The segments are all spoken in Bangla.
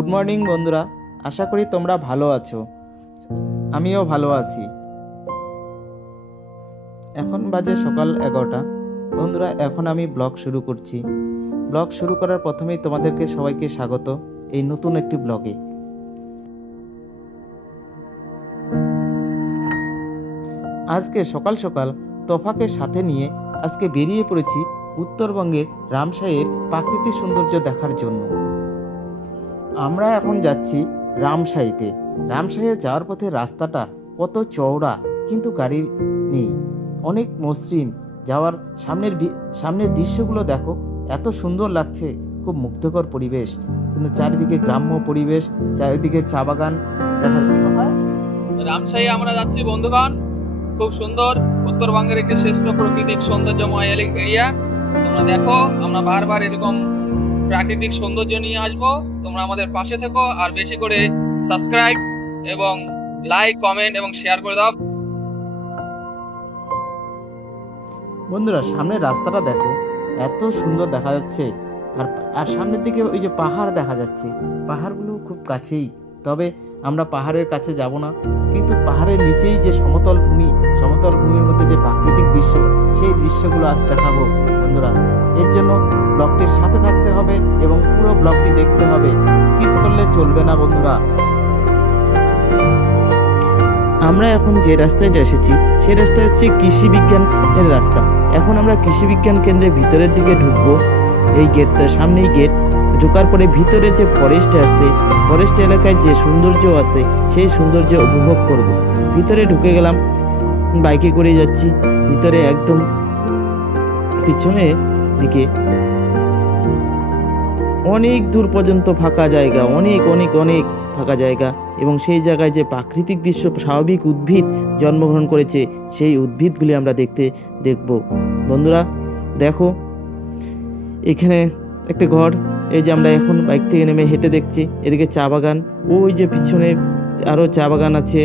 গুড মর্নিং বন্ধুরা, আশা করি তোমরা ভালো আছো। আমিও ভালো আছি। এখন বাজে সকাল 11টা। বন্ধুরা, এখন আমি ব্লগ শুরু করছি। ব্লগ শুরু করার প্রথমেই তোমাদেরকে সবাইকে স্বাগত এই নতুন একটি ব্লগে। আজকে সকাল সকাল তোফাকে সাথে নিয়ে আজকে বেরিয়ে পড়েছি উত্তরবঙ্গের রামসাইয়ের প্রাকৃতিক সৌন্দর্য দেখার জন্য। আমরা এখন যাচ্ছি রামসাইতে। রামসাইয়ে যাওয়ার পথে রাস্তাটা কত চওড়া, কিন্তু গাড়ি নেই, অনেক মসৃণ। যাওয়ার সামনের দৃশ্যগুলো দেখো, এত সুন্দর লাগছে, খুব মুগ্ধকর পরিবেশ। কিন্তু চারিদিকে গ্রাম্য পরিবেশ, চারিদিকে চা বাগান দেখার হয়। রামসাই আমরা যাচ্ছি বন্ধুগণ, খুব সুন্দর উত্তরবঙ্গের একটি শ্রেষ্ঠ প্রাকৃতিক সৌন্দর্যময় এরিয়া। তোমরা দেখো, আমরা বারবার এরকম প্রাকৃতিক সৌন্দর্য নিয়ে আসবো। তোমরা আমাদের পাশে থেকো আর বেশি করে সাবস্ক্রাইব এবং লাইক, কমেন্ট এবং শেয়ার করে দাও। বন্ধুরা, সামনের রাস্তাটা দেখো, এত সুন্দর দেখা যাচ্ছে। আর সামনের দিকে ওই যে পাহাড় দেখা যাচ্ছে, পাহাড়গুলো খুব কাছেই। তবে আমরা পাহাড়ের কাছে যাব না, কিন্তু পাহাড়ের নিচেই যে সমতল ভূমির মধ্যে যে প্রাকৃতিক দৃশ্য, সেই দৃশ্যগুলো আজ দেখাবো বন্ধুরা। এর জন্য ব্লগটির সাথে থাকতে হবে এবং পুরো ব্লগটি দেখতে হবে, স্কিপ করলে চলবে না বন্ধুরা। আমরা এখন যে রাস্তায় এসেছি সেই রাস্তা হচ্ছে কৃষি বিজ্ঞানের রাস্তা। এখন আমরা কৃষি বিজ্ঞান কেন্দ্রের ভিতরের দিকে ঢুকবো। এই গেটটার সামনেই গেট। ঢোকার পরে ভিতরে যে ফরেস্ট আছে, ফরেস্ট এলাকায় যে সৌন্দর্য আছে, সেই সৌন্দর্য উপভোগ করব। ভিতরে ঢুকে গেলাম, বাইকে করে যাচ্ছি। ভিতরে একদম পিছনে দিকে অনেক দূর পর্যন্ত ফাঁকা জায়গা, অনেক অনেক অনেক ফাঁকা জায়গা। এবং সেই জায়গায় যে প্রাকৃতিক দৃশ্য, স্বাভাবিক উদ্ভিদ জন্মগ্রহণ করেছে, সেই উদ্ভিদগুলি আমরা দেখব বন্ধুরা। দেখো, এখানে একটা ঘর। এই যে আমরা এখন বাইক থেকে নেমে হেঁটে দেখছি, এদিকে চা বাগান, ওই যে পিছনে আরও চা বাগান আছে,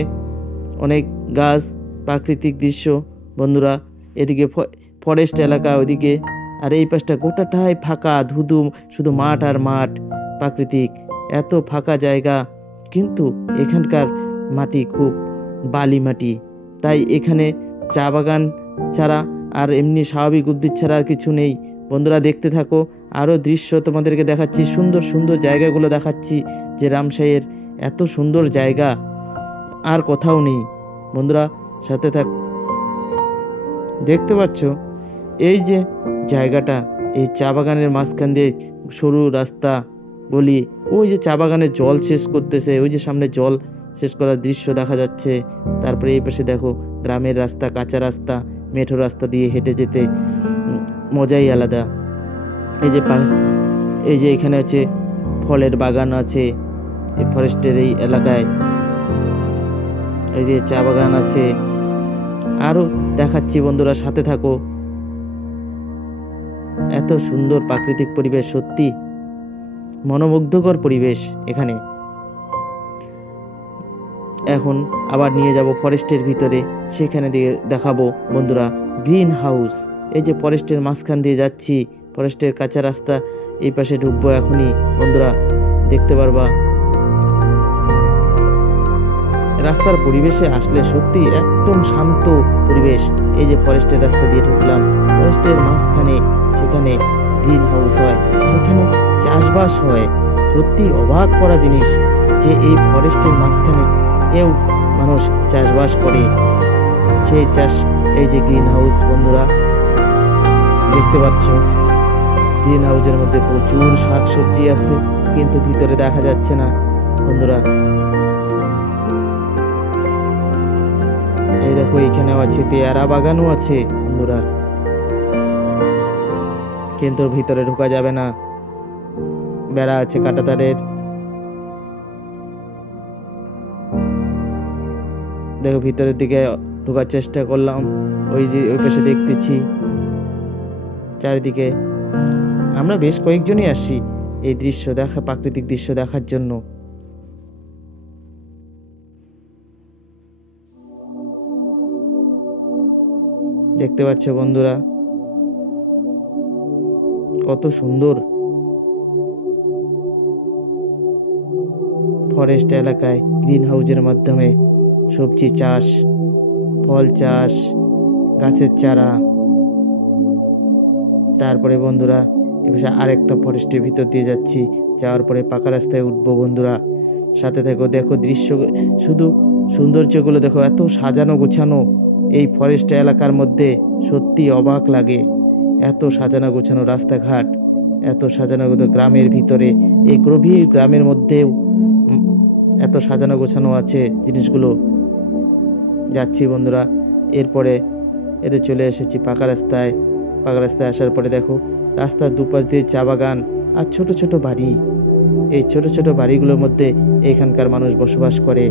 অনেক গাছ, প্রাকৃতিক দৃশ্য বন্ধুরা। এদিকে ফরেস্ট এলাকা ওইদিকে, আর এই পাশটা গোটাটাই ফাঁকা, ধুধু, শুধু মাঠ আর মাঠ, প্রাকৃতিক। এত ফাঁকা জায়গা, কিন্তু এখানকার মাটি খুব বালি মাটি, তাই এখানে চা বাগান ছাড়া আর এমনি স্বাভাবিক উদ্ভিদ ছাড়া আর কিছু নেই বন্ধুরা। দেখতে থাকো, আরও দৃশ্য তোমাদেরকে দেখাচ্ছি, সুন্দর সুন্দর জায়গাগুলো দেখাচ্ছি। যে রামসাইয়ের এত সুন্দর জায়গা আর কোথাও নেই বন্ধুরা, সাথে থাক। দেখতে পাচ্ছ এই যে জায়গাটা, এই চা বাগানের মাঝখান দিয়ে সরু রাস্তা, গলি, ওই যে চা বাগানের জল শেষ করতেছে, ওই যে সামনে জল শেষ করার দৃশ্য দেখা যাচ্ছে। তারপরে এই পাশে দেখো গ্রামের রাস্তা, কাঁচা রাস্তা, মেঠো রাস্তা দিয়ে হেঁটে যেতে মজাই আলাদা। এই যে এখানে হচ্ছে ফলের বাগান আছে, এই ফরেস্টের এই এলাকায়। এই যে চা বাগান আছে, আরও দেখাচ্ছি বন্ধুরা, সাথে থাকো। এত সুন্দর প্রাকৃতিক পরিবেশ, সত্যি মনোমুগ্ধকর পরিবেশ এখানে। এখন আবার নিয়ে যাব ফরেস্টের ভিতরে, সেখানে দিয়ে দেখাবো বন্ধুরা গ্রিন হাউস। এই যে ফরেস্টের মাঝখান দিয়ে যাচ্ছি, ফরেস্টের কাঁচা রাস্তা, এই পাশে ঢুকবো এখনই বন্ধুরা, দেখতে পারবা। রাস্তার পরিবেশে আসলে সত্যি একদম শান্ত পরিবেশ। এই যে ফরেস্টের রাস্তা দিয়ে ঢুকলাম, ফরেস্টের মাঝখানে সেখানে গ্রিন হাউস হয়, সেখানে চাষবাস হয়। সত্যি অবাক করা জিনিস যে এই ফরেস্টের মাঝখানে এও মানুষ চাষবাস করে, সেই চাষ। এই যে গ্রিন হাউস বন্ধুরা, দেখতে পাচ্ছ গ্রিন হাউসের মধ্যে প্রচুর শাকসবজি আছে, কিন্তু ভিতরে দেখা যাচ্ছে না বন্ধুরা। এই দেখো, এখানেও আছে পেয়ারা বাগানও আছে বন্ধুরা, কিন্তু ভিতরে ঢোকা যাবে না, বেড়া আছে কাঁটাতারের। দেখো, ভিতরের দিকে ঢোকার চেষ্টা করলাম, ওই যে ওই পাশে দেখতেছি চারিদিকে। আমরা বেশ কয়েকজনই আসছি এই দৃশ্য দেখা, প্রাকৃতিক দৃশ্য দেখার জন্য। দেখতে পাচ্ছ বন্ধুরা, কত সুন্দর। ফরেস্ট এলাকায় গ্রিন হাউসের মাধ্যমে সবজি চাষ, ফল চাষ, গাছের চারা। তারপরে বন্ধুরা এবার আরেকটা ফরেস্টের ভিতর দিয়ে যাচ্ছি, যাওয়ার পরে পাকা রাস্তায় উঠবো। বন্ধুরা সাথে দেখো, দেখো দৃশ্য, শুধু সৌন্দর্যগুলো দেখো, এত সাজানো গোছানো এই ফরেস্ট এলাকার মধ্যে, সত্যি অবাক লাগে। এত সাজানো গোছানো রাস্তাঘাট, এত সাজানো গোছানো গ্রামের ভিতরে, এই গভীর গ্রামের মধ্যেও এত সাজানো গোছানো আছে জিনিসগুলো। যাচ্ছি বন্ধুরা, এরপরে এতে চলে এসেছি পাকা রাস্তায়। পাকা রাস্তায় আসার পরে দেখো রাস্তার দুপাশ দিয়ে চা বাগান আর ছোট ছোট বাড়ি। এই ছোট ছোট বাড়িগুলোর মধ্যে এখানকার মানুষ বসবাস করে।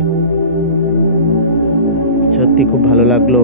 সত্যি খুব ভালো লাগলো।